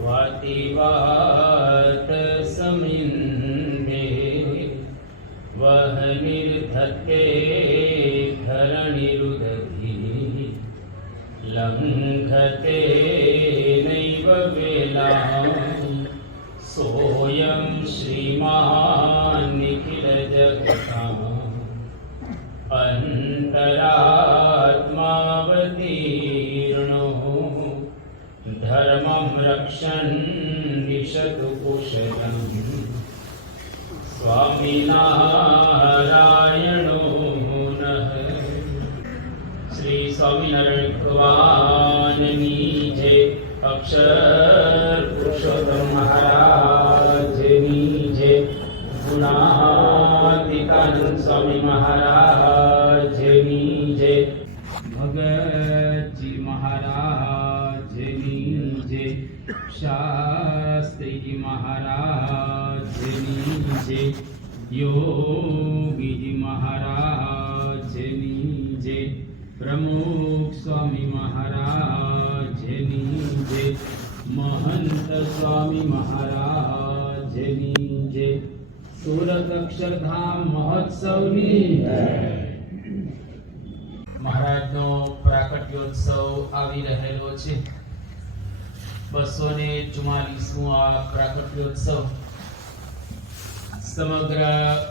वातिवात समिन्धे वह निर्धत्ते धरणिरुदधिः लङ्घते नैव वेलां सोऽयं श्रीमान् निखिलजगताम् अन्तरात्मावतीर्णो धर्मं रक्षन् दिशतु कुशलम् स्वामिनारायणो नः। श्री स्वामिनारायण भगवाननी जय। अक्षर पुरुषोत्तम महाराजनी जय। गुणातीतानंद स्वामी महाराजनी जय। भगतजी महाराजनी जय। शास्त्री जी महाराजनी जय। योगी जी महाराजनी जय। प्रमुख स्वामी महाराजनी जय। महंत स्वामी महाराजनी जय। સુરત અક્ષરધામ મહોત્સવની મહારાજનો પ્રાકટ્યોત્સવ આવી રહેલો છે। 244મો આ પ્રાકટ્યોત્સવ સમગ્ર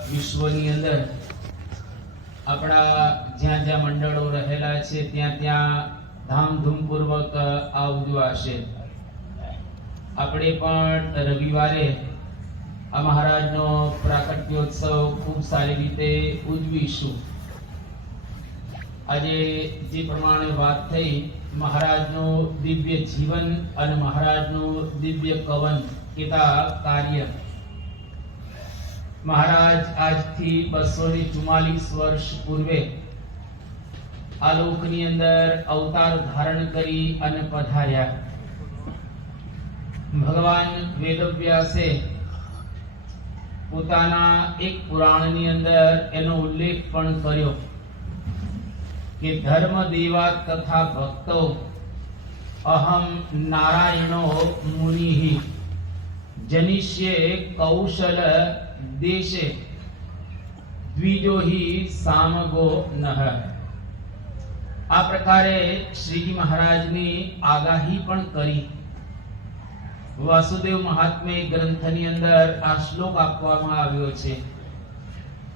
વિશ્વની અંદર આપણા જ્યાં જ્યાં મંડળો રહેલા છે ત્યાં ત્યાં ધામધૂમપૂર્વક આ ઉજવાશે। આપણે પણ રવિવારે આ મહારાજનો પ્રાકટ્યોત્સવ ખૂબ સારી રીતે ઉજવીશું। આજે જે પ્રમાણે વાત થઈ મહારાજનો દિવ્ય જીવન અને મહારાજનું દિવ્ય કવન કેતા કાર્ય। મહારાજ આજથી 244 વર્ષ પૂર્વે આ લોકની અંદર અવતાર ધારણ કરી અને પધાર્યા। ભગવાન વેદવ્યાસે પોતાના એક પુરાણની અંદર એનો ઉલ્લેખ પણ કર્યો કે ધર્મ દેવા તથા ભક્તો અહમ નારાયણો મુનિઃ જનિષ્યે કૌશલ દેશે દ્વિજો हि સામગો નઃ। આ પ્રકારે શ્રીજી મહારાજની આગાહી પણ કરી। વાસુદેવ મહાત્મ્ય ગ્રંથની અંદર આ શ્લોક આપવામાં આવ્યો છે।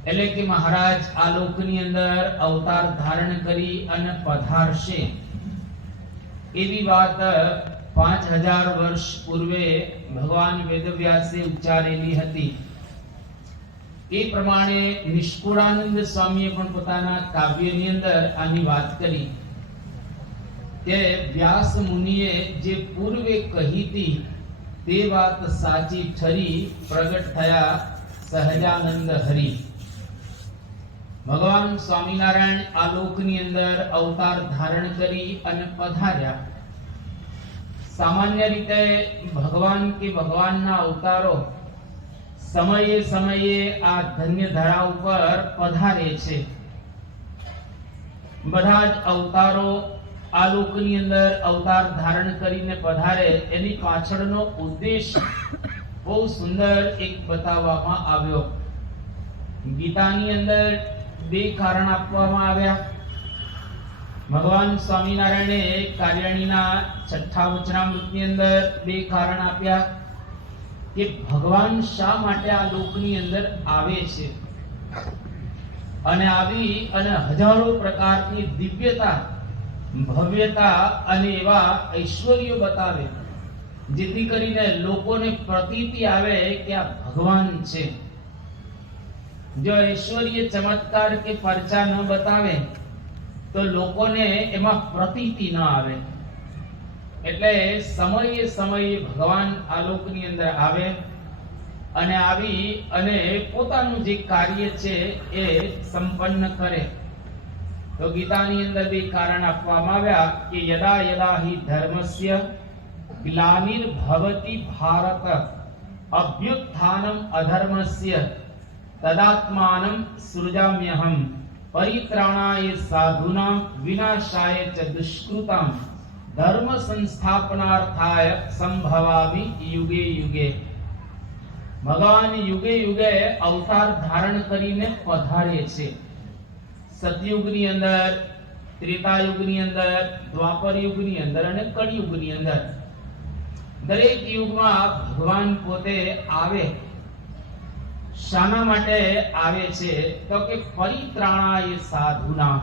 એટલે કે મહારાજ આ લોકની અંદર અવતાર ધારણ કરી અને પધારશે એવી વાત 5000 વર્ષ પૂર્વે ભગવાન વેદવ્યાસે ઉચ્ચારેલી હતી। એ પ્રમાણે નિષ્કુળાનંદ સ્વામીએ પણ પોતાના કાવ્યની અંદર આની વાત કરી કે વ્યાસ મુનિએ જે પૂર્વે કહી હતી તે વાત સાચી ઠરી પ્રગટ થયા સહજાનંદ હરિ। ભગવાન સ્વામિનારાયણ આ લોકની અંદર અવતાર ધારણ કરી અને પધાર્યા। સામાન્ય રીતે ભગવાન કે ભગવાનના અવતારો સમયે સમયે આ ધન્ય ધરા ઉપર પધારે છે। બધા જ અવતારો આ લોકની અંદર અવતાર ધારણ કરીને પધારે એની પાછળનો ઉદ્દેશ બહુ સુંદર એક બતાવવામાં આવ્યો। ગીતાની અંદર બે કારણ આપવામાં આવ્યા। ભગવાન સ્વામિનારાયણે કાર્યાણીના 6થા વચનામૃતની અંદર બે કારણ આપ્યા કે ભગવાન શા માટે આ લોકની અંદર આવે છે અને આવી અને હજારો પ્રકારની દિવ્યતા ભવ્યતા અને એવા ઐશ્વર્યો બતાવે જેથી કરીને લોકોને પ્રતીતિ આવે કે આ ભગવાન છે। જો ઐશ્વર્ય ચમત્કાર કે પરચા ન બતાવે તો લોકોને એમાં પ્રતીતિ ન આવે। એટલે સમયે સમયે ભગવાન આ લોકની અંદર આવે અને આવી અને પોતાનું જે કાર્ય છે એ સંપન્ન કરે। તો ગીતાની અંદર બે કારણ આપવામાં આવ્યા કે યદા યદા હિ ધર્મસ્ય ગ્લાનિર્ભવતિ ભારત અભ્યુત્થાનમ અધર્મસ્ય તદાત્માનમ સૃજામ્યહમ પરિત્રાણાય સાધુનામ વિનાશાય ચ દુષ્કૃતામ ધર્મ સંસ્થાપનાર્થાય સંભવામિ યુગે યુગે. ભગવાન યુગે યુગે અવતાર ધારણ કરીને પધારે છે. સતયુગની અંદર, ત્રેતાયુગની અંદર, દ્વાપર યુગની અંદર અને કળિયુગની અંદર દરેક યુગમાં ભગવાન પોતે આવે. શાના માટે આવે છે? તો કે પરિત્રાણાય સાધુના,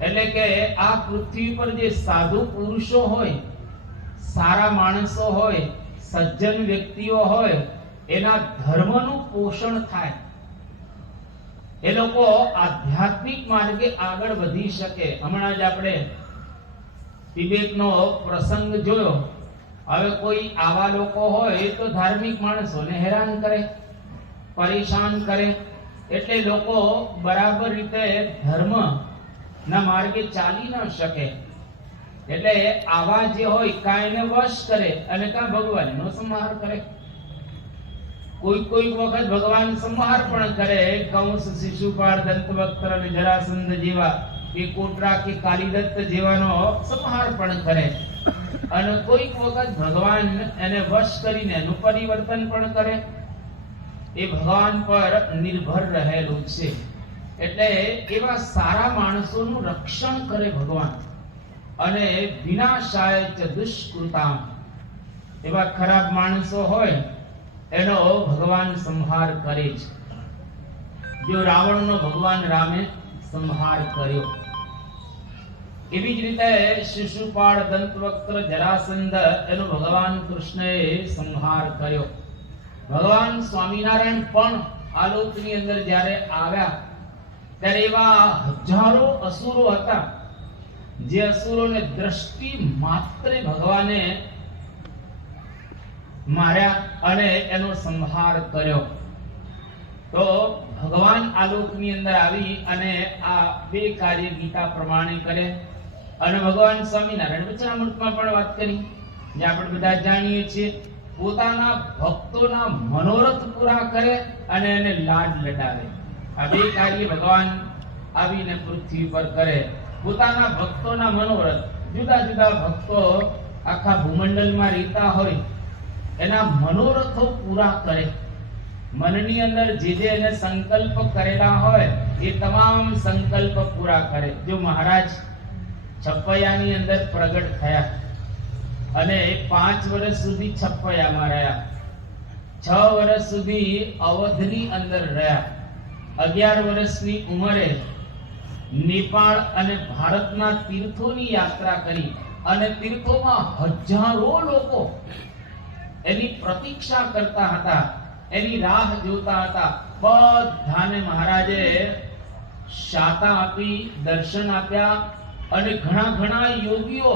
એટલે કે આ પૃથ્વી પર જે સાધુ પુરુષો હોય, સારા માણસો હોય, સજ્જન વ્યક્તિઓ હોય, એના ધર્મનું પોષણ થાય, એ લોકો આધ્યાત્મિક માર્ગે આગળ વધી શકે. હમણાં જ આપણે તિબેટનો પ્રસંગ જોયો. હવે કોઈ આવા લોકો હોય તો ધાર્મિક માણસોને હેરાન કરે, પરેશાન કરે, એટલે લોકો બરાબર રીતે ધર્મ ના માર્ગે ચાલી ન શકે. એટલે આવા જે હોય કાંઈને વશ કરે અને કાં ભગવાનનો સંહાર કરે. કોઈ વખત ભગવાન સંહાર પણ કરે. કંસ, શિશુપાળ, દંતવક્ત્ર અને જરાસંધ જેવા, કે કોટરા કે કાલિદત્ત જેવાનો સંહાર પણ કરે. અને કોઈક વખત ભગવાન એને વશ કરીને એનું પરિવર્તન પણ કરે. એ ભગવાન પર નિર્ભર રહેલું છે. એટલે એવા સારા માણસોનું રક્ષણ કરે ભગવાન. અને વિનાશાય ચ દુષ્કૃતામ, એવા ખરાબ માણસો હોય એનો ભગવાન સંહાર કરે છે. જો રાવણનો ભગવાન રામે સંહાર કર્યો, એવી જ રીતે શિશુપાળ, દંતવક્ત્ર, જરાસંધ એનો ભગવાન કૃષ્ણએ સંહાર કર્યો. ભગવાન સ્વામિનારાયણ પણ આ લોકની અંદર જ્યારે આવ્યા ત્યારે એવા હજારો અસુરો હતા, જે અસુરોને દ્રષ્ટિ માત્રે ભગવાને માર્યા અને એનો સંહાર કર્યો. તો ભગવાન આ લોકની અંદર આવી અને આ બે કાર્ય ગીતા પ્રમાણે કરે. અને ભગવાન સ્વામિનારાયણ વચનામૃતમાં પણ વાત કરી, જે આપણે બધા જાણીએ છીએ. પોતાના ભક્તોના મનોરથ પૂરા કરે અને એને લાડ લડાવે. આ બે કાર્ય ભગવાન આવીને પૃથ્વી પર કરે. પોતાના ભક્તોના મનોરથ, જુદા જુદા ભક્તો આખા ભૂમંડળમાં રહેતા હોય, એના મનોરથો પૂરા કરે. મનની અંદર જે એને સંકલ્પ કરેલા હોય એ તમામ સંકલ્પ પૂરા કરે. જો મહારાજ છપૈયાની અંદર પ્રગટ થયા અને 5 વર્ષ સુધી છપૈયામાં રહ્યા, 6 વર્ષ સુધી અવધની અંદર રહ્યા, 11 વર્ષની ઉંમરે નેપાળ અને ભારતના તીર્થોની યાત્રા કરી અને તીર્થોમાં હજારો લોકો એની પ્રતીક્ષા કરતા હતા, એની રાહ જોતા હતા. બધાને મહારાજે શાતા આપી, દર્શન આપ્યા. અને ઘણા યોગીઓ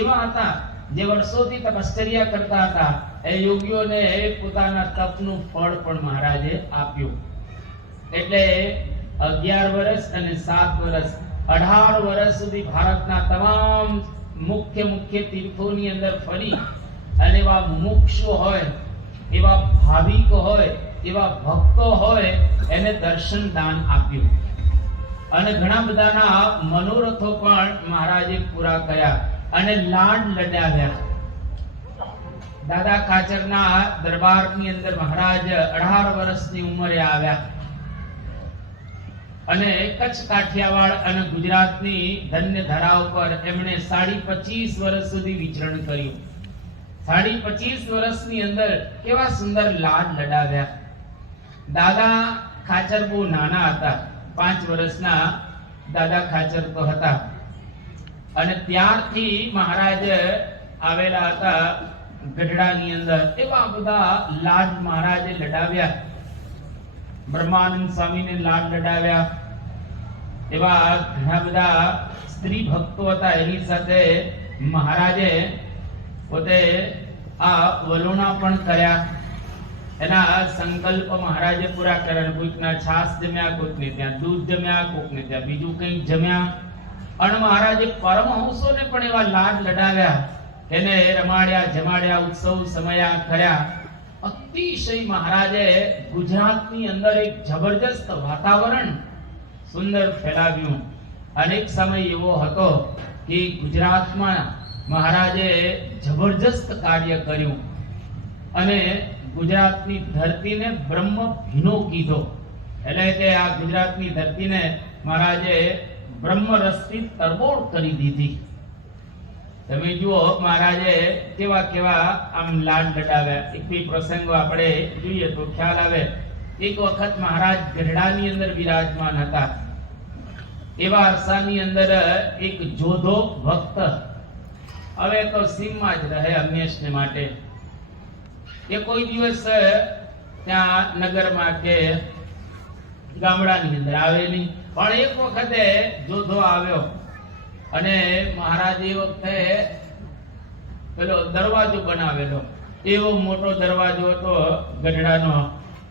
એવા હતા જે વર્ષોથી તપશ્ચર્યા કરતા હતા. એ યોગીઓને પોતાના તપનું ફળ પણ મહારાજે આપ્યું. એટલે 11 વર્ષ અને 7 વર્ષ 18 વર્ષ સુધી ભારતના તમામ મુખ્ય તીર્થોની અંદર ફરી અને એવા મુમુક્ષુ હોય, એવા ભાવિક હોય, એવા ભક્તો હોય, એને દર્શન દાન આપ્યું. અને ઘણા બધાના મનોરથો પણ મહારાજે પૂરા કર્યા અને લાડ લડાવ્યા. દાદા ખાચરના દરબારની અંદર મહારાજ 18 વર્ષની ઉંમરે આવ્યા અને કચ્છ, કાઠિયાવાડ અને ગુજરાતની ધન્ય ધરા ઉપર એમણે 25.5 વર્ષ સુધી વિચરણ કર્યું. 25.5 વર્ષની અંદર કેવા સુંદર લાડ લડાવ્યા. દાદા ખાચર બહુ નાના હતા, 5 વર્ષના દાદા ખાચર તો હતા. અને ત્યારથી મહારાજ આવેલા હતા ગઢડાની અંદર. એવા બધા લાડ મહારાજે લડાવ્યા. બ્રહ્માનંદ સ્વામીને લાડ લડાવ્યા. એવા ઘણા બધા સ્ત્રી ભક્તો હતા, એની સાથે મહારાજે પોતે આ વલોણા પણ કર્યા. એના સંકલ્પ મહારાજે પૂરા કર્યા. કોઈકના છાસ જમ્યા, કોઈકને ત્યાં દૂધ જમ્યા, કોઈકને ત્યાં બીજું કંઈક જમ્યા. અને મહારાજે પરમહંસોને પણ એવા લાડ લડાવ્યા, એને રમાડ્યા, જમાડ્યા, ઉત્સવ સમયા કર્યા. અતિશય મહારાજે ગુજરાતની અંદર એક જબરજસ્ત વાતાવરણ સુંદર ફેલાવ્યું. અનેક સમય એવો હતો કે ગુજરાતમાં મહારાજે જબરજસ્ત કાર્ય કર્યું અને ગુજરાતની ધરતીને બ્રહ્મ ભીનો કીધો. એટલે કે આ ગુજરાતની ધરતીને મહારાજે બ્રહ્મ રસથી તરબોળ કરી દીધી. તમે જુઓ મહારાજે કેવા કેવા આમ લાડ લડાવ્યા. એક બી પ્રસંગો આપણે જોઈએ તો ખ્યાલ આવે. એક વખત મહારાજ ગઢડાની અંદર વિરાજમાન હતા. એવા અરસાની અંદર એક જોધો ભક્ત, હવે તો સીમમાં જ રહે હંમેશને માટે, એ કોઈ દિવસ ત્યાં નગરમાં કે ગામડાની અંદર આવેલી, પણ એક વખતે જોધો આવ્યો અને મહારાજ એ વખતે પેલો દરવાજો બનાવેલો, એવો મોટો દરવાજો હતો ગઢડાનો.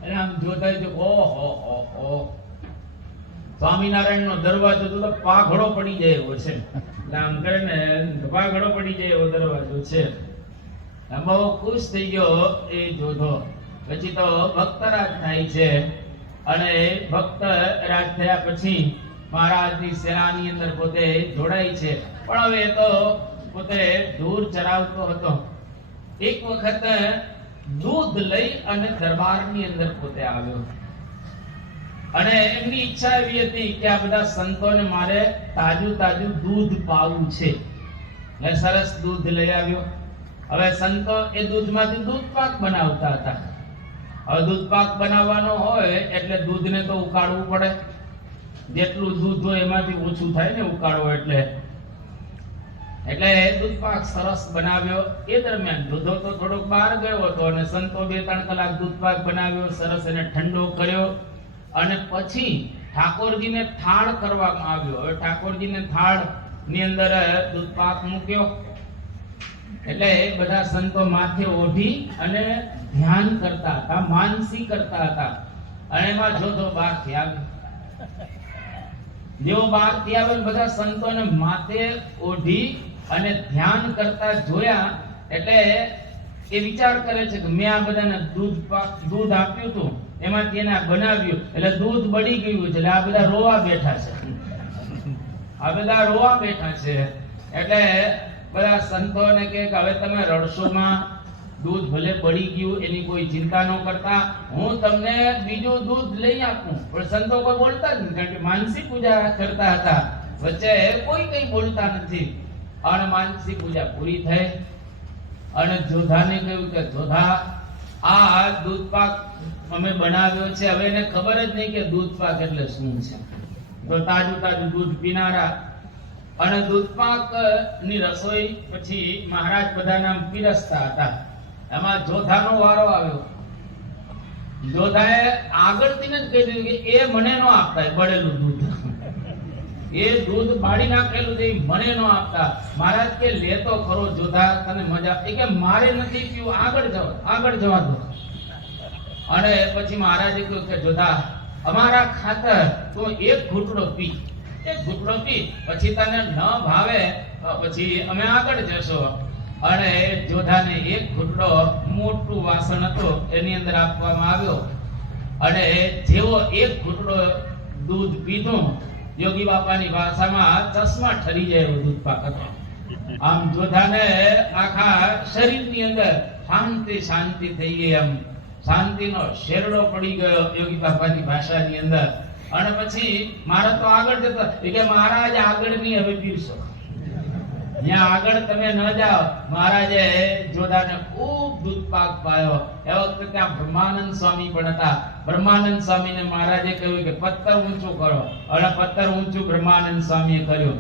અને આમ જોતા જ ઓહો સ્વામિનારાયણ નો દરવાજો તો પાઘડો પડી જાય એવો છે. એટલે આમ કરીને પાઘડો પડી જાય એવો દરવાજો છે. બહુ ખુશ થઈ ગયો એ જોધો. પછી તો ભક્તરાજ થાય છે અને ભક્ત રાજ થયા પછી મહારાજની સેનાની અંદર પોતે જોડાય છે. પણ હવે તો પોતે દૂર ચરાવતો હતો. એક વખત દૂધ લઈ અને દરબારની અંદર પોતે આવ્યો અને એમની ઈચ્છા એવી હતી કે આ બધા સંતોને મારે તાજું તાજું દૂધ પાવું છે. એટલે સરસ દૂધ લઈ આવ્યો. હવે સંતો એ દૂધમાંથી દૂધ પાક બનાવતા હતા. હવે દૂધ પાક બનાવવાનો હોય એટલે દૂધને તો ઉકાળવું પડે. જેટલું દૂધ હોય એમાંથી ઓછું થાય ને ઉકાળો એટલે દૂધ પાક સરસ બનાવ્યો. એ દરમિયાન દૂધો તો થોડોક બહાર ગયો હતો અને સંતો 2-3 કલાક દૂધ પાક બનાવ્યો, સરસ એને ઠંડો કર્યો અને પછી ઠાકોરજીને થાળ કરવામાં આવ્યો. હવે ઠાકોરજીને થાળ ની અંદર દૂધ પાક મૂક્યો. એટલે બધા સંતો માથે ઓઢી અને ધ્યાન કરતા હતા, માનસી કરતા હતા. અને એમાં જોધો બહારથી આવ્યો. જેવો બહારથી આવ્યો બધા સંતોને માથે ઓઢી અને ધ્યાન કરતા જોયા. એટલે એ વિચાર કરે છે કે મેં આ બધાને દૂધ આપ્યું હતું, એમાંથી એને બનાવ્યું, એટલે દૂધ બળી ગયું છે, એટલે આ બધા રોવા બેઠા છે. એટલે બધા સંતોને કે હવે તમે રડશોમાં, દૂધ ભલે બળી ગયું એની કોઈ ચિંતા ન કરતા, હું તમને બીજું દૂધ લઈ આપું. પણ સંતો કોઈ બોલતા જ નથી, કારણ કે માનસી પૂજા કરતા હતા. વચ્ચે કોઈ કઈ બોલતા નથી. અને માનસી પૂજા પૂરી થઈ અને જોધાને કહ્યું કે જોધા, આ દૂધ પાક અમે બનાવ્યો છે, હવે એને ખબર જ નહીં કે દૂધ પાક એટલે શું છે. તો તાજું દૂધ પીનારા અને દૂધ પાક ની રસોઈ પછી મહારાજ બધાને પીરસતા હતા. એમાં જોધાનો વારો આવ્યો. જોધાએ આગળથી જ કહી દીધું કે એ મને ન આપતા, બળેલું દૂધ, એ દૂધ બાળી નાખેલું છે, મને ન આપતા. મહારાજ કે લેતો ખરો જોધા, તને મજા. એ કે મારે નથી પીવું, આગળ જવા દો. અને પછી મહારાજે કહ્યું કે જોધા, અમારા ખાતર તું એક ઘૂંટડો પી, પછી તને ન ભાવે પછી અમે આગળ જશો. અને જોધાને એક ઘૂંટડો, મોટું વાસણ હતું એની અંદર આપવામાં આવ્યો. અને જેવો એક ઘૂંટડો દૂધ પીધું, યોગી બાપાની ભાષામાં ચશ્મા ઠરી જાય એવો દૂધ પાક હતો. આમ જોધાને આખા શરીરની અંદર શાંતિ થઈ ગઈ. આમ શાંતિનો શેરડો પડી ગયો યોગી બાપાની ભાષાની અંદર. અને પછી મારા તો આગળ જતો કે મહારાજ આગળ ની હવે પીરશો, ત્યાં આગળ તમે ન જાઓ. મહારાજે જોધાને ખૂબ દૂધ પાક પાયો. એ વખતે ત્યાં બ્રહ્માનંદ સ્વામી પણ હતા. બ્રહ્માનંદ સ્વામીને મહારાજે કહ્યું કે પત્તર ઊંચું કરો, અને પત્તર ઊંચું બ્રહ્માનંદ સ્વામીએ કર્યું.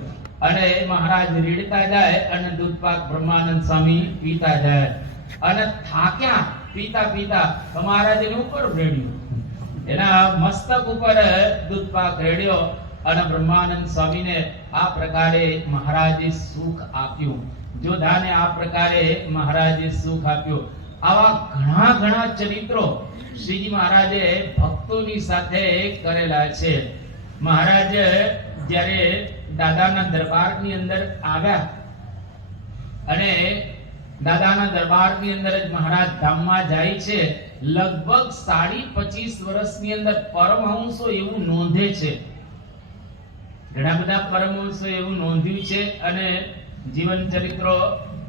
અને મહારાજ રીડતા જાય અને દૂધ પાક બ્રહ્માનંદ સ્વામી પીતા જાય. અને થાક્યા પીતા મહારાજે ઉપર રેડ્યું, એના મસ્તક ઉપર દૂધ પાક રેડ્યો. અને બ્રહ્માનંદ સ્વામીને આ પ્રકારે મહારાજે સુખ આપ્યું. જોધાને આ પ્રકારે મહારાજે સુખ આપ્યું. આવા ઘણા ચરિત્રો શ્રીજી મહારાજે ભક્તોની સાથે કરેલા છે. મહારાજ જ્યારે દાદાના દરબારની અંદર આવ્યા અને દાદાના દરબારની અંદર જ મહારાજ ધામમાં જાય છે. લગભગ 25.5 વર્ષની અંદર પરમહંસો એવું નોંધે છે ઘણા બધા પરમહંસો એવું નોંધ્યું છે અને જીવન ચરિત્રો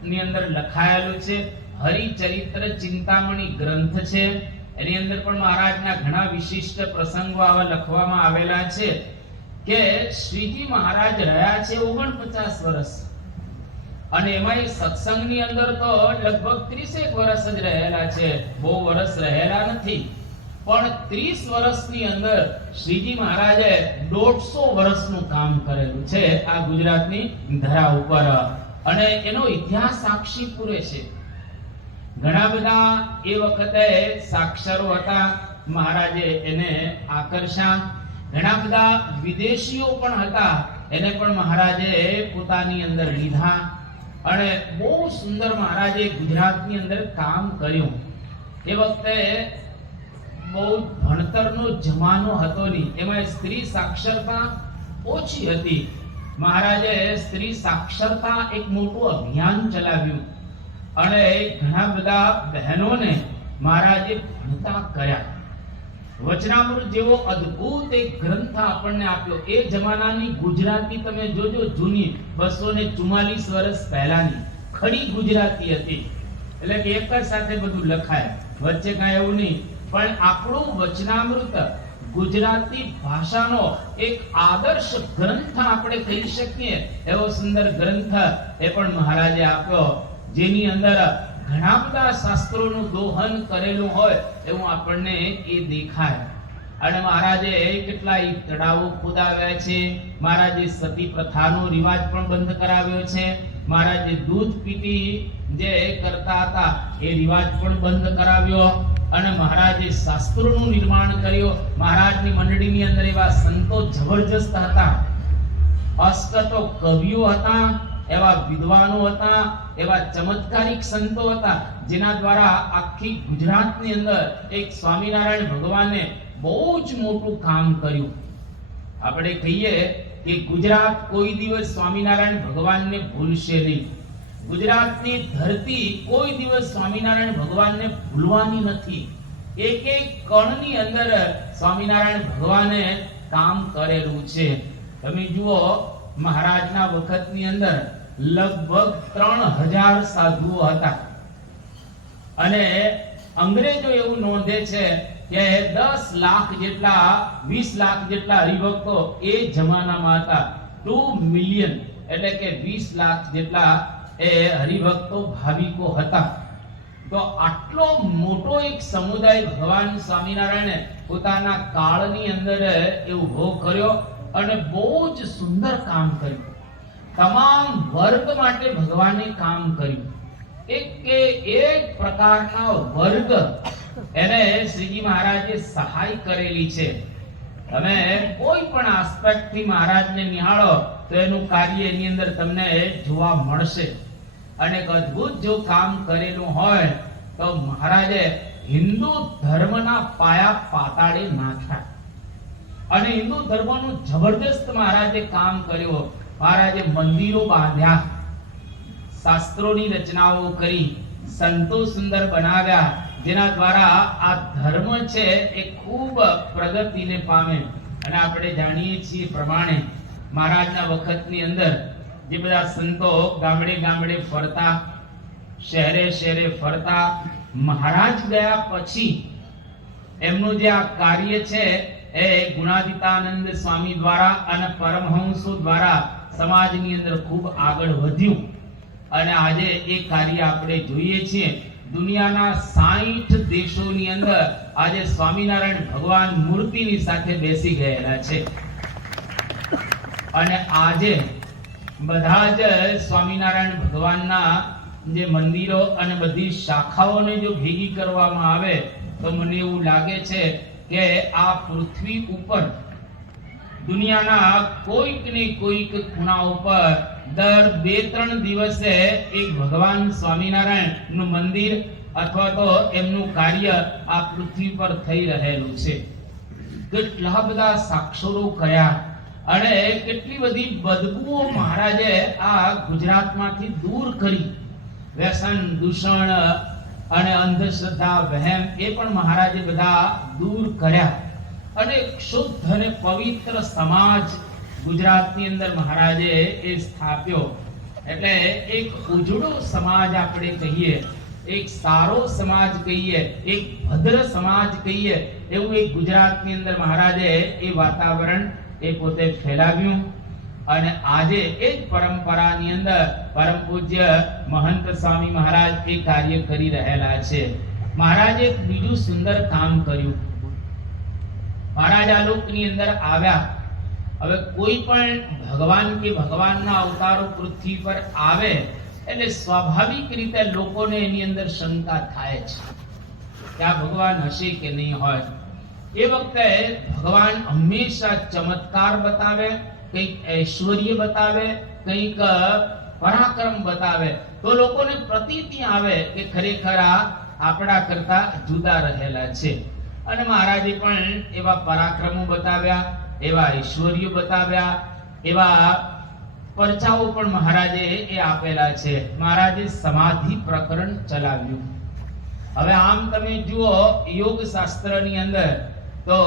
ની અંદર લખાયેલું છે. હરિચરિત્ર ચિંતામણી ગ્રંથ છે, એની અંદર પણ મહારાજના ઘણા વિશિષ્ટ પ્રસંગો આવા લખવામાં આવેલા છે કે શ્રીજી મહારાજ રહ્યા છે 49 વર્ષ, અને એમાં સત્સંગની અંદર તો લગભગ 30 વર્ષ જ રહેલા છે, બહુ વર્ષ રહેલા નથી. પણ 30 વર્ષની અંદર શ્રીજી મહારાજે 150 વર્ષનું કામ કરેલું છે આ ગુજરાતની ધરા ઉપર, અને એનો ઇતિહાસ સાક્ષી પૂરે છે. ઘણા બધા એ વખતે સાક્ષરો હતા, મહારાજે એને આકર્ષા. ઘણા બધા વિદેશીઓ પણ હતા, એને પણ મહારાજે પોતાની અંદર લીધા, અને બહુ સુંદર મહારાજે ગુજરાતની અંદર કામ કર્યું. એ વખતે બહુ ભણતરનો જમાનો હતો નહીં, એમાં સ્ત્રી સાક્ષરતા ઓછી હતી. મહારાજે સ્ત્રી સાક્ષરતા એક મોટું અભિયાન ચલાવ્યું, અને ઘણા બધા બહેનોને મહારાજે ભણતા કર્યા. વચનામૃત જેવો અદ્ભુત એક ગ્રંથ આપણને આપ્યો. એ જમાનાની ગુજરાતી તમે જોજો, જૂની 244 વર્ષ પહેલાની ખડી ગુજરાતી હતી, એટલે કે એક જ સાથે બધું લખાય, વચ્ચે કાંઈ એવું નહીં. પણ આપણું વચનામૃત ગુજરાતી ભાષાનો એક આદર્શ ગ્રંથ આપણે કહી શકીએ એવો સુંદર ગ્રંથ એ પણ મહારાજે આપ્યો, જેની અંદર ઘણા બધા શાસ્ત્રોનું દોહન કરેલું હોય એવું આપણને એ દેખાય. અને મહારાજે કેટલાય તળાવો ખોદાવ્યા છે, મહારાજે સતી પ્રથાનો રિવાજ પણ બંધ કરાવ્યો છે, મહારાજે દૂધ પીતી જે કરતા હતા એ રિવાજ પણ બંધ કરાવ્યો, અને મહારાજે શાસ્ત્રોનું નિર્માણ કર્યું. મહારાજની મંડળીની અંદર એવા સંતો જબરજસ્ત હતા, અષ્ટતો કવિઓ હતા, એવા વિદ્વાનો હતા, એવા ચમત્કારિક સંતો હતા, જેના દ્વારા આખી ગુજરાતની અંદર એક સ્વામિનારાયણ ભગવાને બહુ જ મોટું કામ કર્યું. આપણે કહીએ કે ગુજરાત કોઈ દિવસ સ્વામિનારાયણ ભગવાનને ભૂલશે નહીં. ગુજરાતની ધરતી કોઈ દિવસ સ્વામિનારાયણ ભગવાનને ભૂલવાની નથી. એક એક કણની અંદર સ્વામિનારાયણ ભગવાને કામ કરેલું છે. તમે જુઓ, મહારાજના વખતની અંદર લગભગ 3000 સાધુઓ હતા, અને અંગ્રેજો એવું નોંધે છે કે 10 લાખ જેટલા 20 લાખ જેટલા હરિભક્તો એ જમાનામાં હતા. 2 મિલિયન એટલે કે 20 લાખ જેટલા એ હરિભક્તો ભાવિકો હતા. તો આટલો મોટો એક સમુદાય ભગવાન સ્વામિનારાયણે પોતાના કાળની અંદર એ ઉભો કર્યો, અને બહુ જ સુંદર કામ કર્યું. તમામ વર્ગ માટે ભગવાને કામ કર્યું. એક પ્રકારના વર્ગ એને શ્રીજી મહારાજે સહાય કરેલી છે. તમે કોઈ પણ આસ્પેક્ટ થી મહારાજને નિહાળો તો એનું કાર્ય એની અંદર તમને જોવા મળશે. અને એક અદ્ભુત જો કામ કરેલું હોય તો મહારાજે હિન્દુ ધર્મના પાયા પાતાળે નાખ્યા, અને હિન્દુ ધર્મનું જબરદસ્ત મહારાજે કામ કર્યું. મહારાજે મંદિરો બાંધ્યા, શાસ્ત્રોની રચનાઓ કરી, સંતો સુંદર બનાવ્યા, જેના દ્વારા આ ધર્મ છે એ ખૂબ પ્રગતિને પામે. અને આપણે જાણીએ છીએ પ્રમાણે મહારાજના વખતની અંદર જે બધા સંતો ગામડે ગામડે ફરતા, શહેરે શહેરે ફરતા, મહારાજ ગયા પછી એમનું જે આ કાર્ય છે એ ગુણાતીતાનંદ સ્વામી દ્વારા અને પરમહંસો દ્વારા સમાજની અંદર ખૂબ આગળ વધ્યું. અને આજે એ કાર્ય આપણે જોઈએ છીએ. દુનિયાના 60 દેશોની અંદર આજે સ્વામિનારાયણ ભગવાન મૂર્તિની સાથે બેસી ગયેલા છે, અને આજે બધા જ સ્વામિનારાયણ ભગવાનના જે મંદિરો અને બધી શાખાઓને જો ભેગી કરવામાં આવે તો મને એવું લાગે છે કે આ પૃથ્વી ઉપર દુનિયાના કોઈક ને કોઈક ખૂણા ઉપર દર 2-3 દિવસે એક ભગવાન સ્વામિનારાયણ નું મંદિર અથવા તો એમનું કાર્ય આ પૃથ્વી પર થઈ રહેલું છે. કેટલા બધા સાક્ષરો કર્યા, અને કેટલી બધી બદબુઓ મહારાજે આ ગુજરાતમાંથી દૂર કરી. વ્યસન, દૂષણ અને અંધશ્રદ્ધા, વહેમ એ પણ મહારાજે બધા દૂર કર્યા, અને શુદ્ધ અને પવિત્ર સમાજ ગુજરાતની અંદર મહારાજે એ સ્થાપ્યો. એટલે એક ઉજળો સમાજ આપણે કહીએ, એક સારો સમાજ કહીએ, એક ભદ્ર સમાજ કહીએ, એવું એક ગુજરાતની અંદર મહારાજે એ વાતાવરણ એ પોતે ફેલાવ્યું. અને આજે એ જ પરંપરાની અંદર પરમ પૂજ્ય મહંત સ્વામી મહારાજ એ કાર્ય કરી રહેલા છે. મહારાજે એક બીજું સુંદર કામ કર્યું. મહારાજ આ લોકની અંદર આવ્યા. હવે કોઈ પણ ભગવાન કે ભગવાનના અવતારો પૃથ્વી પર આવે એટલે સ્વાભાવિક રીતે લોકોને એની અંદર શંકા થાય છે કે આ ભગવાન હશે કે નહીં હોય. એ વખતે ભગવાન હંમેશા ચમત્કાર બતાવે, કંઈક ઐશ્વર્ય બતાવે, કંઈક પરાક્રમ બતાવે, તો લોકોને પ્રતીતિ આવે કે ખરેખર આ આપણા કરતા જુદા રહેલા છે. અને મહારાજે પણ એવા પરાક્રમો બતાવ્યા, એવા ઐશ્વર્ય બતાવ્યા, એવા પરચાઓ પણ મહારાજે એ આપેલા છે. મહારાજે સમાધિ પ્રકરણ ચલાવ્યું. હવે આમ તમે જુઓ યોગ શાસ્ત્રની અંદર તો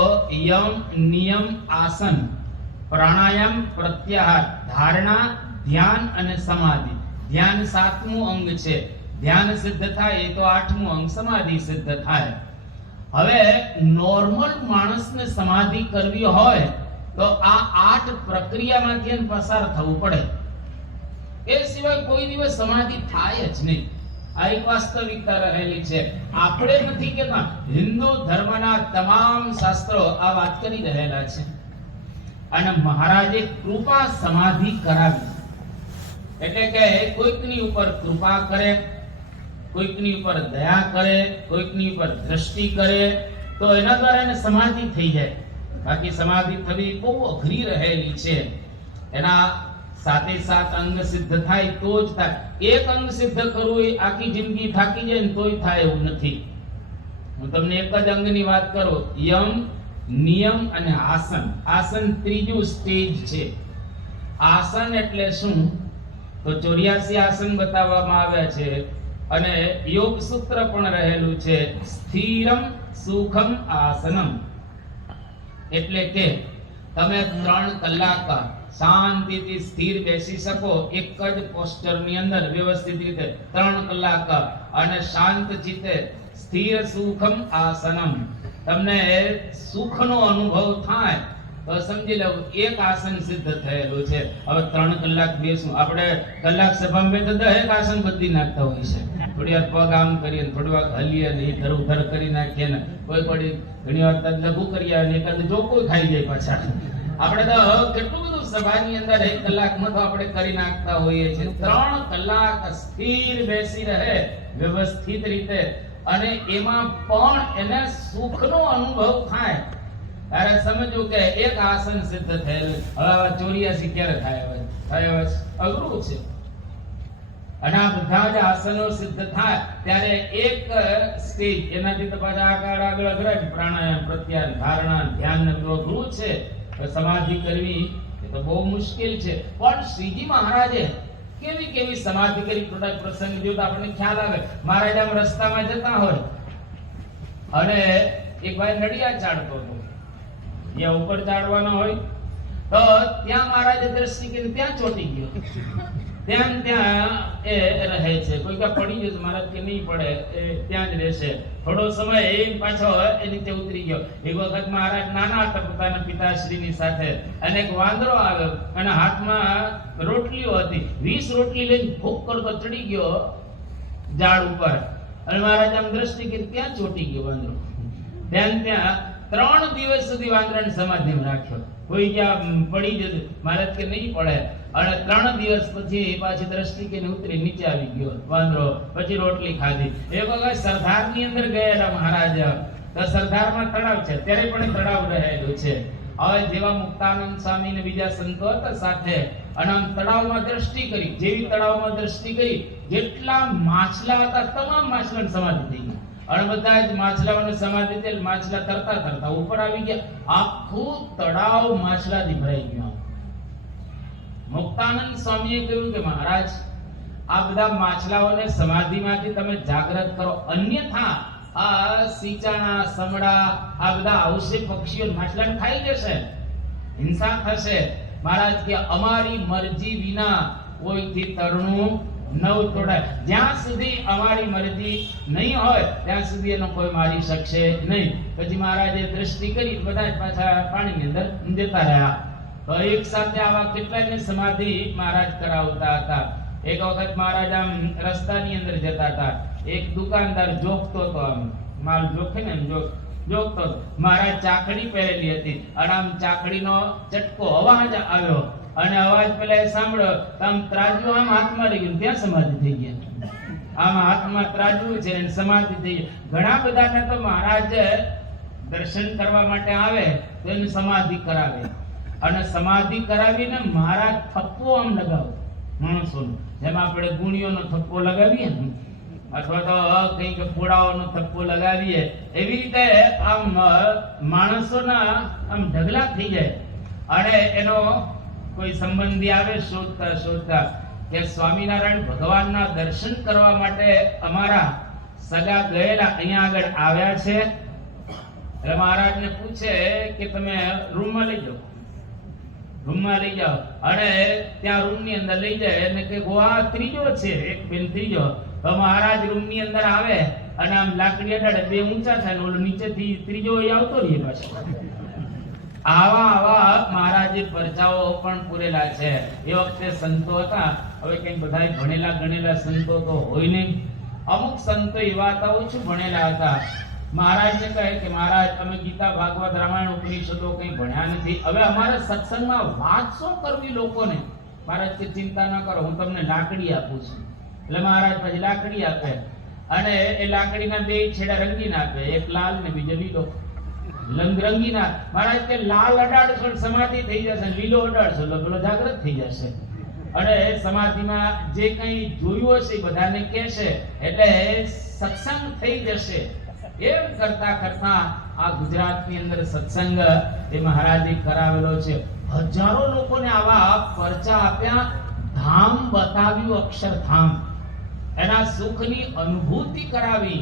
યમ, નિયમ, આસન, પ્રાણાયામ, પ્રત્યાહાર, ધારણા, ધ્યાન અને સમાધિ. ધ્યાન 7મું અંગ છે. ધ્યાન સિદ્ધ થાય એ તો 8મું અંગ સમાધિ સિદ્ધ થાય. હવે નોર્મલ માણસને સમાધિ કરવી હોય તો આ 8 પ્રક્રિયામાંથી પસાર થવું પડે. એ સિવાય કોઈ દિવસ સમાધિ થાય જ નહીં. આ એક વાસ્તવિકતા રહેલી છે. આપણે નથી કહેતા, હિન્દુ ધર્મના તમામ શાસ્ત્રો આ વાત કરી રહેલા છે. અને મહારાજે કૃપા સમાધિ કરાવી. એટલે કે કોઈકની ઉપર કૃપા કરે, કોઈકની ઉપર દયા કરે, કોઈકની ઉપર દ્રષ્ટિ કરે, તો એના દ્વારા એને સમાધિ થઈ જાય. બાકી સમાધિ થવી બહુ અઘરી રહેલી છે. એના સાથે સાત અંગ સિદ્ધ થાય તો જ થાય. એક અંગ સિદ્ધ કરવું એ આખી જિંદગી થાકી જાય ને તોય થાય એવું નથી. હું તમને એક જ અંગની વાત કરું. યમ, નિયમ અને આસન. આસન ત્રીજું સ્ટેજ છે. આસન એટલે શું? તો 84 આસન બતાવવામાં આવ્યા છે અને યોગ સૂત્ર પણ રહેલું છે. સ્થિરમ સુખમ આસનમ. એટલે કે તમે 3 કલાક શાંતિથી સ્થિર બેસી શકો એક જ પોસ્ચરની અંદર વ્યવસ્થિત રીતે 3 કલાક અને શાંત ચિત્તે સ્થિર સુખમ આસનમ. તમને સુખનો અનુભવ થાય તો સમજી લો એક આસન સિદ્ધ થયેલું છે. હવે 3 કલાક બેસું. આપણે કલાક સભામાં બેઠા 10 આસન બદલી નાખતા હોય છે. થોડી વાર પગ આમ કરીએ, થોડી વાર હલીએ ને ઇધર ઉધર કરી નાખીએ ને કોઈ પડી ઘણી વાર લઘુ કરીએ ને એકાદ જોકો ખાઈ જાય પાછા. આપણે તો કેટલું બધું સભાની અંદર 1 કલાકમાં તો આપણે કરી નાખતા હોઈએ છીએ. 3 કલાક સ્થિર બેસી રહે વ્યવસ્થિત રીતે અને એમાં પણ એને સુખનો અનુભવ થાય ત્યારે સમજો કે એક આસન સિદ્ધ થયેલું. હવે 84 ક્યારે થાય? અઘરું છે. અને આ બધા જ આસનો સિદ્ધ થાય ત્યારે એક સ્ટેજ એનાથી તો પાછા આગળ પ્રાણાયામ, પ્રત્યાહાર, ધારણા, ધ્યાન અઘરું છે. સમાધિ કરવી એ તો બહુ મુશ્કેલ છે. પણ શ્રીજી મહારાજે કેવી સમાધિ કરી. થોડા પ્રસંગ જોતા આપણને ખ્યાલ આવે. મહારાજ આમ રસ્તામાં જતા હોય અને એક ભાઈ નડિયા ચાડતો હતો. ત્યાં ઉપર ચાડવાનો હોય તો ત્યાં મહારાજે દ્રષ્ટિ કરીને ત્યાં ચોટી ગયો. ત્યાં એ રહે છે. કોઈ કા પડી જશે મહારાજ કે નહીં પડે, એ ત્યાં જ રહેશે. થોડો સમય એ પાછો એ નીચે ઉતરી ગયો. એક વખત મહારાજ નાના હતા પોતાના પિતાશ્રીની સાથે અને એક વાંદરો આવ્યો અને હાથમાં રોટલીઓ હતી. 20 રોટલી લઈને ભૂખ કરતો ચડી ગયો ઝાડ ઉપર અને મહારાજ આમ દ્રષ્ટિ કરી ત્યાં ચોટી ગયો વાંદરો. ત્યાં 3 દિવસ સુધી વાંદરાને સમાધિમાં રાખ્યો. કોઈ ક્યાં પડી જશે મહારાજ કે નહીં પડે. અને 3 દિવસ પછી પાછી દ્રષ્ટિ કે ઉતરી નીચે આવી ગયો વાંદરો. પછી રોટલી ખાધી. એક વખત સરદારની અંદર ગયેલા મહારાજ. તો સરદારમાં તળાવ છે, ત્યારે પણ તળાવ રહેલું છે. હવે જેવા મુક્તાનંદ સ્વામી ને બીજા સંતો હતા સાથે અને આમ તળાવમાં દ્રષ્ટિ કરી. જેવી તળાવમાં દ્રષ્ટિ કરી જેટલા માછલા હતા તમામ માછલાને સમાધિ થઈ ગઈ. અને બધા જ માછલાઓને સમાધિ થઈ. માછલા તરતા ઉપર આવી ગયા. આખું તળાવ માછલાથી ભરાઈ ગયું. મુક્તાનંદ સ્વામીએ કહ્યું કે મહારાજ આ બધા માછલાઓને સમાધિમાંથી તમે જાગૃત કરો, અન્યથા આ સીચાણા, સમડા આ બધા આવશે પક્ષીઓ માછલાને ખાઈ જશે, હિંસા થશે. મહારાજ કે અમારી મરજી વિના કોઈથી તરણું ન તોડાય. જ્યાં સુધી અમારી મરજી નહીં હોય ત્યાં સુધી એનો કોઈ મારી શકશે નહીં. પછી મહારાજે દ્રષ્ટિ કરી, બધા જ પાછા પાણીની અંદર જતા રહ્યા. તો એક સાથે આવા કેટલાયને સમાધિ મહારાજ કરાવતા હતા. એક વખત મહારાજ આમ રસ્તાની અંદર જતા હતા, એક દુકાનદાર જોખતો હતો, આમ માલ જોખે ને એમ જોખતો હતો. મહારાજ ચાકડી પહેરેલી હતી અને આમ ચાકડીનો ચટકો અવાજ આવ્યો અને અવાજ પેલા સાંભળ્યો તો આમ ત્રાજુ આમ હાથમાં રહી ગયું, ત્યાં સમાધિ થઈ ગયા. આમ હાથમાં ત્રાજુ છે અને સમાધિ થઈ ગઈ. ઘણા બધાને તો મહારાજ દર્શન કરવા માટે આવે તો એની સમાધિ કરાવે અને સમાધિ કરાવીને મહારાજ થપ્પો આમ લગાવે માણસોનો, જેમ આપણે ગુણીઓનો થપ્પો લગાવીએ ને અથવા તો કંઈક ફોડાઓનો થપ્પો લગાવીએ, એવી રીતે આમ માણસોના આમ ઢગલા થઈ જાય. અને એનો કોઈ સંબંધી આવે શોધતા શોધતા કે સ્વામિનારાયણ ભગવાનના દર્શન કરવા માટે અમારા સગા ગયેલા અહીંયા આગળ આવ્યા છે. એટલે મહારાજને પૂછે કે તમે રૂમમાં લઈ જાઓ, રૂમમાં લઈ જાઓ. અને ત્યાં રૂમની અંદર લઈ જાય અને કે આ ત્રીજો છે, એક બેન ત્રીજો. તો મહારાજ રૂમની અંદર આવે અને આમ લાકડી અડાડે, બે ઊંચા થાય ને ઓલો નીચેથી ત્રીજો આવતો રહે પાછો. આવા મહારાજે પરચાઓ પણ પૂરેલા છે. એ વખતે સંતો હતા, હવે કઈ બધા ભણેલા ગણેલા સંતો તો હોય નહીં. અમુક સંતો એવા હતા ઓછું ભણેલા હતા. મહારાજને કહે કે મહારાજ અમે ગીતા ભાગવત રામાયણ ઉપનિષદો કઈ ભણ્યા નથી, હવે અમારા સત્સંગમાં વાત શું કરવી લોકોને. મહારાજ કે ચિંતા ન કરો, હું તમને લાકડી આપું છું. એટલે મહારાજ પછી લાકડી આપે અને એ લાકડીના બે છેડા રંગીન આપે, એક લાલ ને બીજો લીલો. રંગીના મહારાજ કે લાલ અડાડશો સમાધિ થઈ જશે, લીલો અડાડશો એટલે પેલો જાગૃત થઈ જશે. અને સમાધિમાં જે કંઈ જોયું હશે બધાને કહેશે એટલે સત્સંગ થઈ જશે. એમ કરતા કરતા આ ગુજરાતની અંદર સત્સંગ એ મહારાજે કરાવેલો છે. હજારો લોકોને આવા પરચા આપ્યા, ધામ બતાવ્યું, અક્ષરધામ. એના સુખની અનુભૂતિ કરાવી,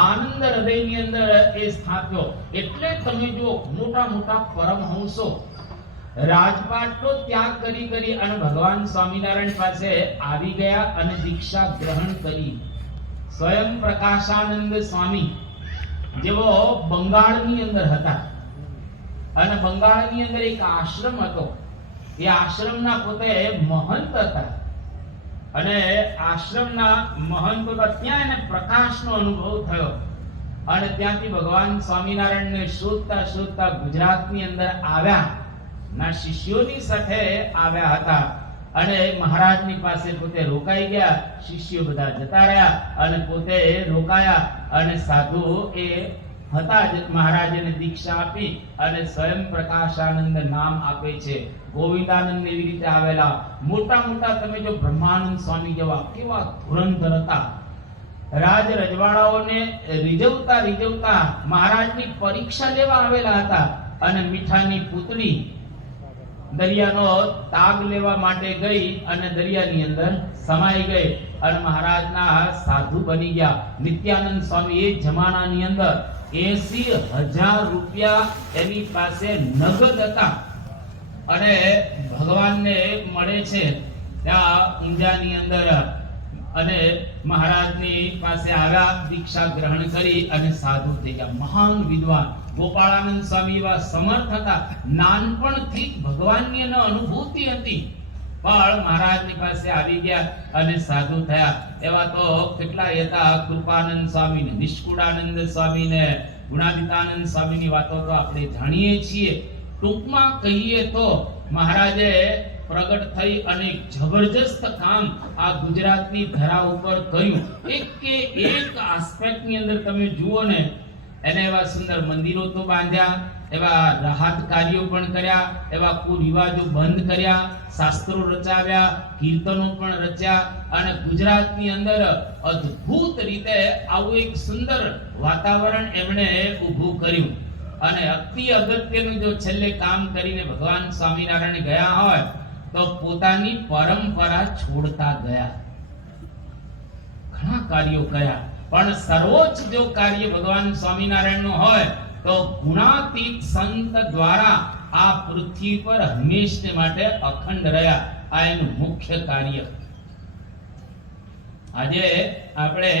આનંદ હૃદયની અંદર એ સ્થાપ્યો. એટલે તમે જો મોટા મોટા પરમહંસો રાજપાટનો ત્યાગ કરી અને ભગવાન સ્વામિનારાયણ પાસે આવી ગયા અને દીક્ષા ગ્રહણ કરી. સ્વયં પ્રકાશાનંદ સ્વામી જેવો બંગાળની અંદર હતા અને બંગાળની અંદર એક આશ્રમ હતો. એ આશ્રમના પોતે મહંત હતા અને આશ્રમના મહંતો ત્યાં એને પ્રકાશનો અનુભવ થયો અને ત્યાંથી ભગવાન સ્વામિનારાયણને શોધતા શોધતા ગુજરાતની અંદર આવ્યા. ના શિષ્યોની સાથે આવ્યા હતા અને મહારાજની પાસે પોતે રોકાઈ ગયા. શિષ્યો બધા જતા રહ્યા અને પોતે રોકાયા અને સાધુ એ હતા જ મહારાજને દીક્ષા આપી અને સ્વયં પ્રકાશાનંદ નામ આપે છે. ગોવિંદાનંદ એવી રીતે આવેલા. મોટા મોટા તમે જો બ્રહ્માનંદ સ્વામી જેવા કેવા ધુરંધર હતા. રાજ રજવાડાઓને રીઝવતા મહારાજની પરીક્ષા લેવા આવેલા હતા. અને મીઠાની પુતળી દરિયાનો તાગ લેવા માટે ગઈ અને દરિયાની અંદર સમાઈ ગઈ અને મહારાજના સાધુ બની ગયા. નિત્યાનંદ સ્વામી એ જમાનાની અંદર 80,000 રૂપિયા એની પાસે નગદ હતા અને ભગવાનને મળે છે ત્યાં ઊંઝાની અંદર. અને મહારાજની પાસે આવ્યા, દીક્ષા ગ્રહણ કરી અને સાધુ થઈ ગયા. મહાન વિદ્વાન ગોપાળાનંદ સ્વામી એવા સમર્થ હતા. નાનપણથી ભગવાનની એનો અનુભૂતિ હતી પણ મહારાજની પાસે આવી ગયા અને સાધુ થયા. એવા તો કેટલા હતા. કૃપાનંદ સ્વામી ને નિષ્કુળાનંદ સ્વામી ને ગુણાતીતાનંદ સ્વામીની વાતો તો આપણે જાણીએ છીએ. ટૂંકમાં કહીએ તો મહારાજે પ્રગટ થઈ અને જબરજસ્ત કામ આ ગુજરાતની ધરા ઉપર કર્યું. એક કે એક આસ્પેક્ટની અંદર તમે જુઓ ને, એને એવા સુંદર મંદિરો તો બાંધ્યા, એવા રાહત કાર્યો પણ કર્યા, એવા કુરિવાજો બંધ કર્યા, શાસ્ત્રો રચાવ્યા, કીર્તનો પણ રચ્યા અને ગુજરાતની અંદર અદ્ભુત રીતે આવું એક સુંદર વાતાવરણ એમણે ઊભું કર્યું. અને અતિ અગત્યનું જો છેલ્લે કામ કરીને ભગવાન સ્વામિનારાયણ ગયા હોય તો પોતાની પરંપરા છોડતા ગયા. ઘણા કાર્યો કર્યા પણ સર્વોચ્ચ જો કાર્ય ભગવાન સ્વામિનારાયણનું હોય તો ગુણાતીત સંત દ્વારા આ પૃથ્વી પર હંમેશને માટે અખંડ રહ્યા. આ એનું મુખ્ય કાર્ય. આજે આપણે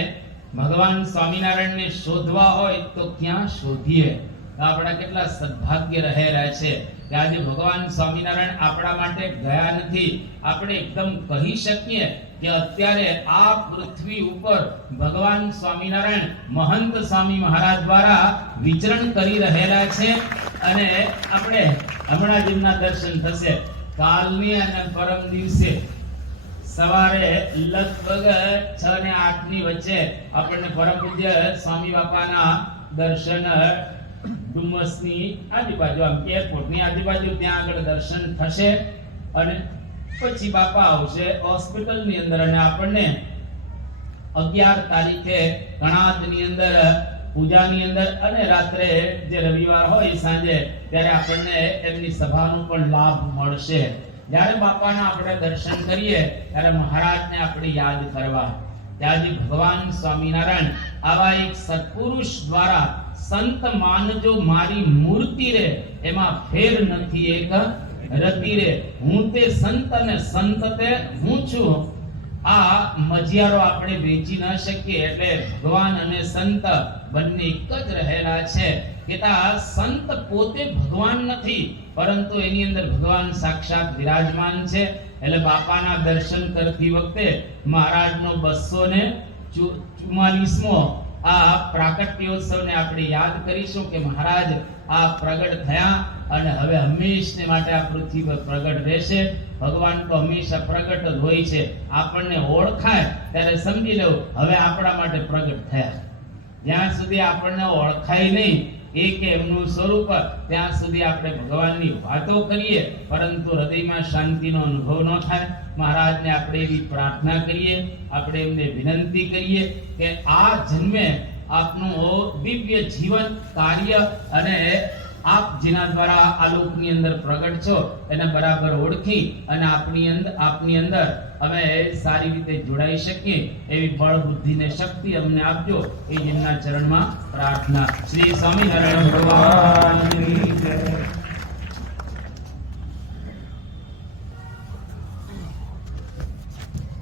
ભગવાન સ્વામિનારાયણને શોધવા હોય તો ક્યાં શોધીએ? આપણા કેટલા સદભાગ્ય રહેલા છે કે આજે ભગવાન સ્વામિનારાયણ આપણા માટે ગયા નથી. આપણે એકદમ કહી શકીએ કે અત્યારે આ પૃથ્વી ઉપર ભગવાન સ્વામિનારાયણ મહંત સ્વામી મહારાજ દ્વારા વિચરણ કરી રહેલા છે. અને આપણે હમણાં જ એમના દર્શન થશે. કાલની અને પરમ દિવસે સવારે લગભગ 6 ને 8 ની વચ્ચે આપણને પરમ પૂજ્ય સ્વામી બાપાના દર્શન ડુમસની આજુબાજુ, આમ એરપોર્ટની આજુબાજુ ત્યાં આગળ દર્શન થશે. અને પછી બાપા આવશે હોસ્પિટલની અંદર અને આપણને 11 તારીખે કણાદની અંદર પૂજાની અંદર અને રાત્રે જે રવિવાર હોય સાંજે ત્યારે આપણને એમની સભાનો પણ લાભ મળશે. જ્યારે બાપાના આપણે દર્શન કરીએ ત્યારે મહારાજને આપણે યાદ કરવા. ત્યાંથી ભગવાન સ્વામિનારાયણ આવા એક સત્પુરુષ દ્વારા સંત માનજો મારી મૂર્તિ રે, એમાં ફેર નથી એક રતિ રે. હું તે સંત અને સંત તે હું છું. આ મજિયારો આપણે વેચી ન શકીએ. એટલે ભગવાન અને સંત બંને એક જ રહેલા છે. કેતા સંત પોતે ભગવાન નથી, પરંતુ એની અંદર ભગવાન સાક્ષાત વિરાજમાન છે. એટલે બાપાના દર્શન કરતી વખતે મહારાજનો 244મો આ પ્રાકટ્યોત્સવને આપણે યાદ કરીશું કે મહારાજ આ પ્રગટ થયા અને હવે હંમેશને માટે આ પૃથ્વી પર પ્રગટ રહેશે. ભગવાન તો હંમેશા પ્રગટ જ હોય છે. આપણને ઓળખાય ત્યારે સમજી લેવું હવે આપણા માટે પ્રગટ થયા. જ્યાં સુધી આપણને ઓળખાય નહીં એક એમનું સ્વરૂપ, ત્યાં સુધી આપણે ભગવાનની વાતો કરીએ પરંતુ હૃદયમાં શાંતિનો અનુભવ ન થાય. મહારાજને આપણે એવી પ્રાર્થના કરીએ, આપણે એમને વિનંતી કરીએ કે આ જન્મે આપનું દિવ્ય જીવન કાર્ય અને આપ જેના દ્વારા આ લોકની અંદર પ્રગટ છો એને બરાબર ઓળખી અને આપની અંદર અમે સારી રીતે જોડાઈ શકીએ એવી બળ બુદ્ધિ ને શક્તિ અમને આપજો. એ જેમના ચરણમાં પ્રાર્થના. શ્રી સ્વામિનારાયણ ભગવાન